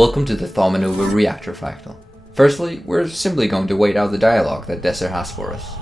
Welcome to the Thaumanova Reactor Fractal. Firstly, we're simply going to wait out the dialogue that Deroir has for us.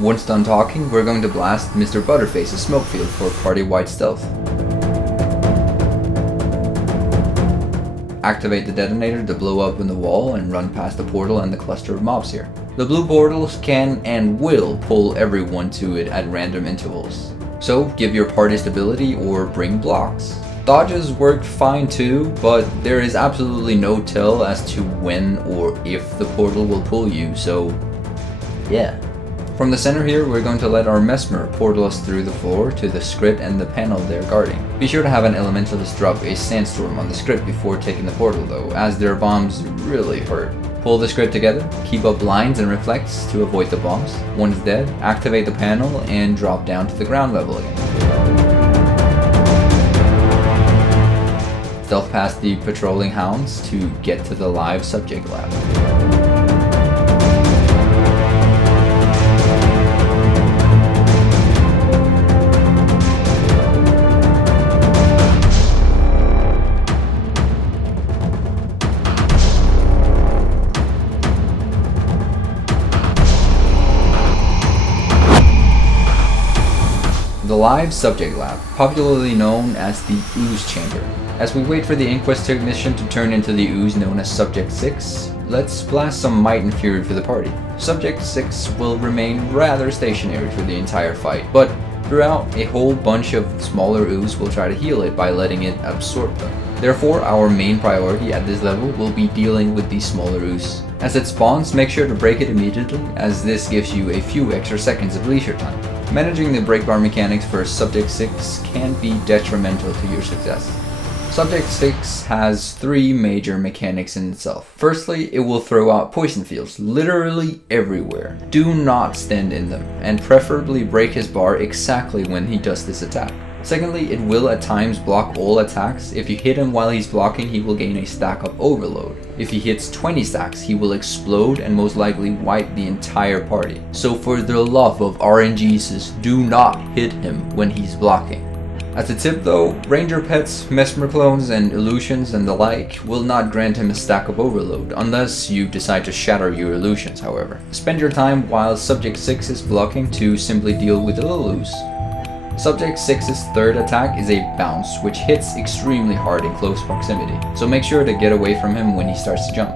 Once done talking, we're going to blast Mr. Butterface's smoke field for party-wide stealth. Activate the detonator to blow up in the wall and run past the portal and the cluster of mobs here. The blue portals can and will pull everyone to it at random intervals. So give your party stability or bring blocks. Dodges work fine too, but there is absolutely no tell as to when or if the portal will pull you, so yeah. From the center here, we're going to let our Mesmer portal us through the floor to the script and the panel they're guarding. Be sure to have an Elementalist drop a sandstorm on the script before taking the portal though, as their bombs really hurt. Pull the script together, keep up lines and reflects to avoid the bombs. Once dead, activate the panel and drop down to the ground level again. Stealth past the patrolling hounds to get to the live subject lab. The live subject lab, popularly known as the ooze chamber. As we wait for the inquest technician to turn into the ooze known as Subject 6, let's blast some might and fury for the party. Subject 6 will remain rather stationary for the entire fight, but throughout a whole bunch of smaller ooze will try to heal it by letting it absorb them. Therefore, our main priority at this level will be dealing with these smaller ooze. As it spawns, make sure to break it immediately, as this gives you a few extra seconds of leisure time. Managing the break bar mechanics for Subject 6 can be detrimental to your success. Subject 6 has three major mechanics in itself. Firstly, it will throw out poison fields literally everywhere. Do not stand in them, and preferably break his bar exactly when he does this attack. Secondly, it will at times block all attacks. If you hit him while he's blocking, he will gain a stack of overload. If he hits 20 stacks, he will explode and most likely wipe the entire party. So for the love of RNGesus, do not hit him when he's blocking. As a tip though, ranger pets, mesmer clones and illusions and the like will not grant him a stack of overload, unless you decide to shatter your illusions however. Spend your time while Subject 6 is blocking to simply deal with the ooze. Subject 6's third attack is a bounce, which hits extremely hard in close proximity, so make sure to get away from him when he starts to jump.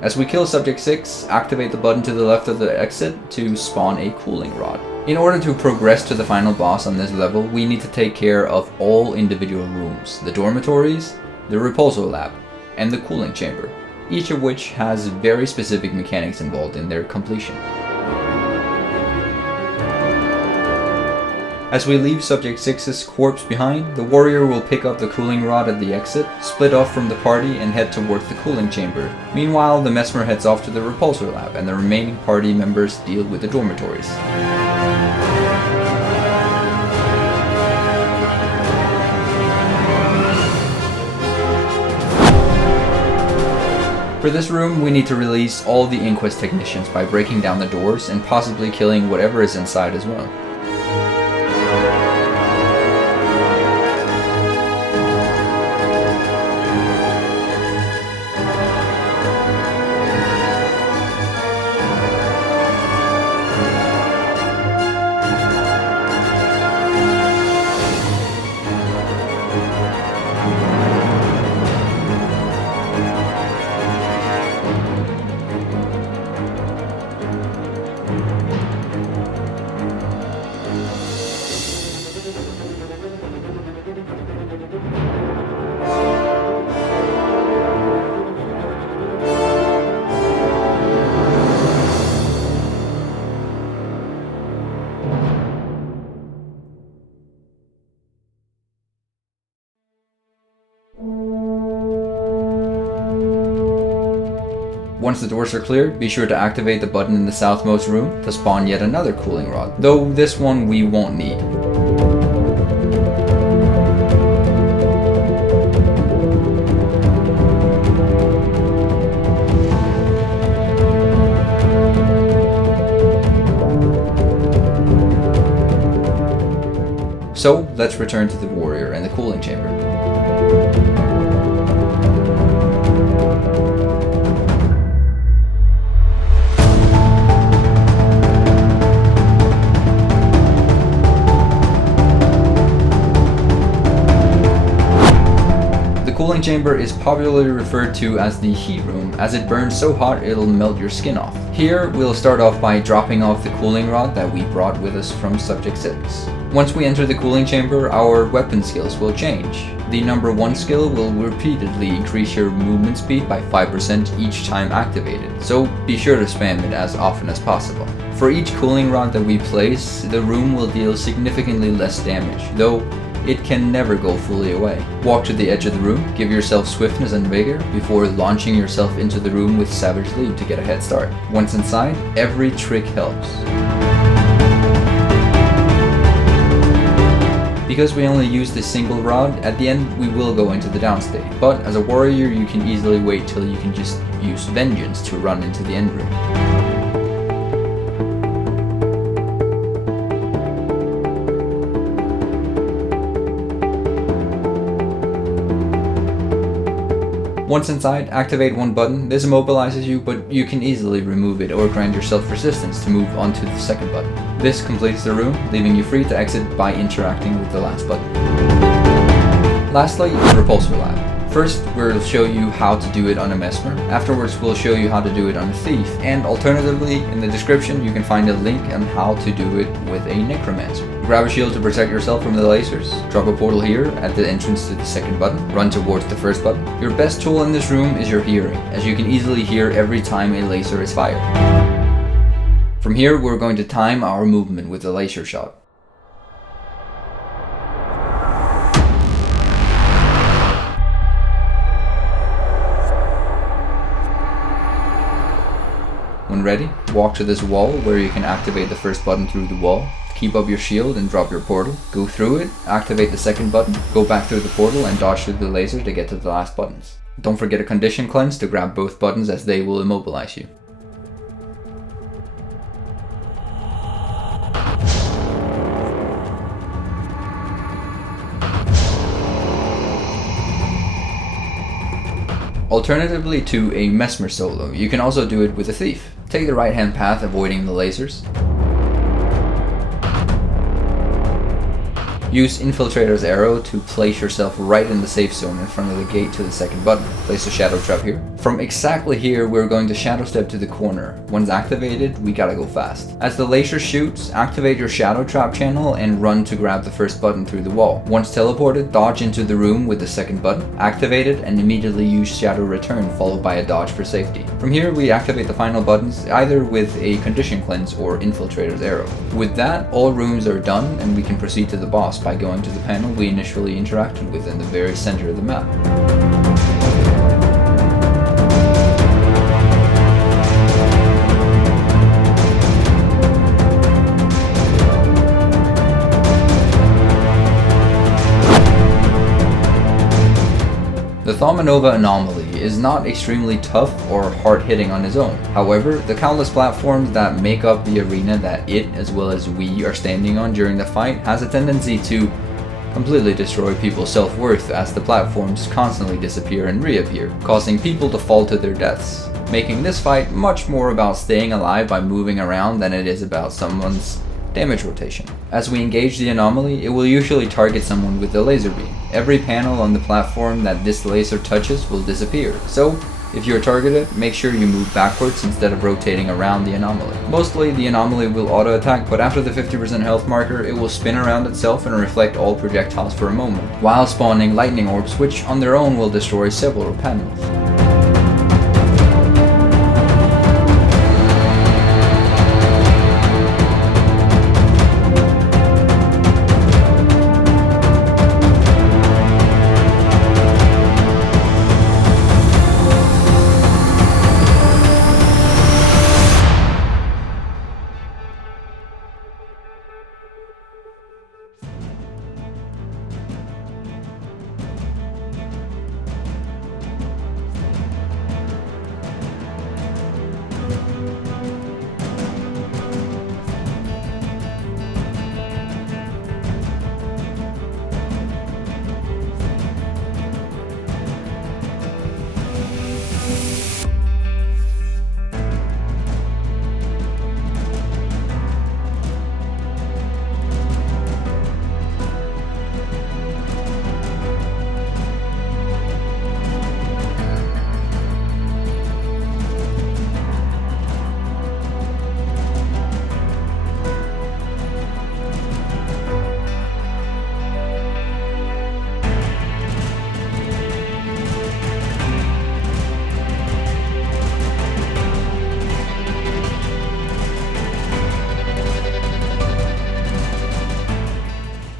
As we kill Subject 6, activate the button to the left of the exit to spawn a cooling rod. In order to progress to the final boss on this level, we need to take care of all individual rooms, the dormitories, the Repulsor lab, and the cooling chamber, each of which has very specific mechanics involved in their completion. As we leave Subject 6's corpse behind, the warrior will pick up the cooling rod at the exit, split off from the party and head towards the cooling chamber. Meanwhile, the Mesmer heads off to the Repulsor lab and the remaining party members deal with the dormitories. For this room, we need to release all the Inquest technicians by breaking down the doors and possibly killing whatever is inside as well. Once the doors are cleared, be sure to activate the button in the southmost room to spawn yet another cooling rod, though this one we won't need. So, let's return to the warrior and the cooling chamber. The cooling chamber is popularly referred to as the heat room, as it burns so hot it'll melt your skin off. Here, we'll start off by dropping off the cooling rod that we brought with us from Subject 6. Once we enter the cooling chamber, our weapon skills will change. The number 1 skill will repeatedly increase your movement speed by 5% each time activated, so be sure to spam it as often as possible. For each cooling rod that we place, the room will deal significantly less damage, though it can never go fully away. Walk to the edge of the room, give yourself swiftness and vigor before launching yourself into the room with Savage Leap to get a head start. Once inside, every trick helps. Because we only use this single rod, at the end we will go into the downstate, but as a warrior you can easily wait till you can just use Vengeance to run into the end room. Once inside, activate one button. This immobilizes you, but you can easily remove it or grant yourself resistance to move onto the second button. This completes the room, leaving you free to exit by interacting with the last button. Lastly, the Repulsor lab. First, we'll show you how to do it on a Mesmer. Afterwards, we'll show you how to do it on a Thief. And alternatively, in the description, you can find a link on how to do it with a Necromancer. Grab a shield to protect yourself from the lasers. Drop a portal here at the entrance to the second button. Run towards the first button. Your best tool in this room is your hearing, as you can easily hear every time a laser is fired. From here, we're going to time our movement with the laser shot. When ready, walk to this wall where you can activate the first button through the wall. Keep up your shield and drop your portal. Go through it, activate the second button, go back through the portal and dodge through the laser to get to the last buttons. Don't forget a condition cleanse to grab both buttons as they will immobilize you. Alternatively to a Mesmer solo, you can also do it with a Thief. Take the right hand path avoiding the lasers. Use Infiltrator's arrow to place yourself right in the safe zone in front of the gate to the second button. Place a shadow trap here. From exactly here, we're going to shadow step to the corner. Once activated, we gotta go fast. As the laser shoots, activate your shadow trap channel and run to grab the first button through the wall. Once teleported, dodge into the room with the second button, activate it, and immediately use shadow return followed by a dodge for safety. From here, we activate the final buttons either with a condition cleanse or Infiltrator's arrow. With that, all rooms are done and we can proceed to the boss by going to the panel we initially interacted with in the very center of the map. The Thaumanova anomaly is not extremely tough or hard-hitting on its own. However, the countless platforms that make up the arena that it, as well as we, are standing on during the fight has a tendency to completely destroy people's self-worth as the platforms constantly disappear and reappear, causing people to fall to their deaths, making this fight much more about staying alive by moving around than it is about someone's damage rotation. As we engage the anomaly, it will usually target someone with a laser beam. Every panel on the platform that this laser touches will disappear, so if you are targeted, make sure you move backwards instead of rotating around the anomaly. Mostly, the anomaly will auto-attack, but after the 50% health marker, it will spin around itself and reflect all projectiles for a moment, while spawning lightning orbs, which on their own will destroy several panels.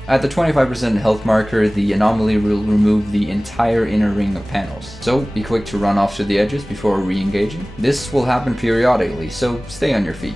At the 25% health marker, the anomaly will remove the entire inner ring of panels, so be quick to run off to the edges before re-engaging. This will happen periodically, so stay on your feet.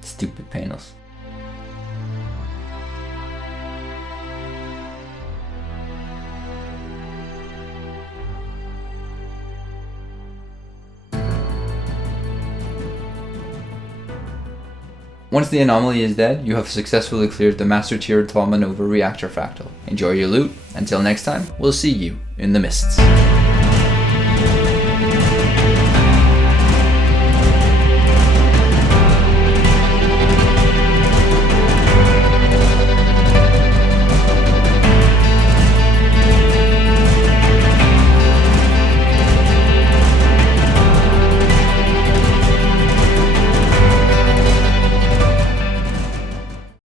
Stupid panels. Once the anomaly is dead, you have successfully cleared the Master Tier Thaumanova Reactor Fractal. Enjoy your loot. Until next time, we'll see you in the mists.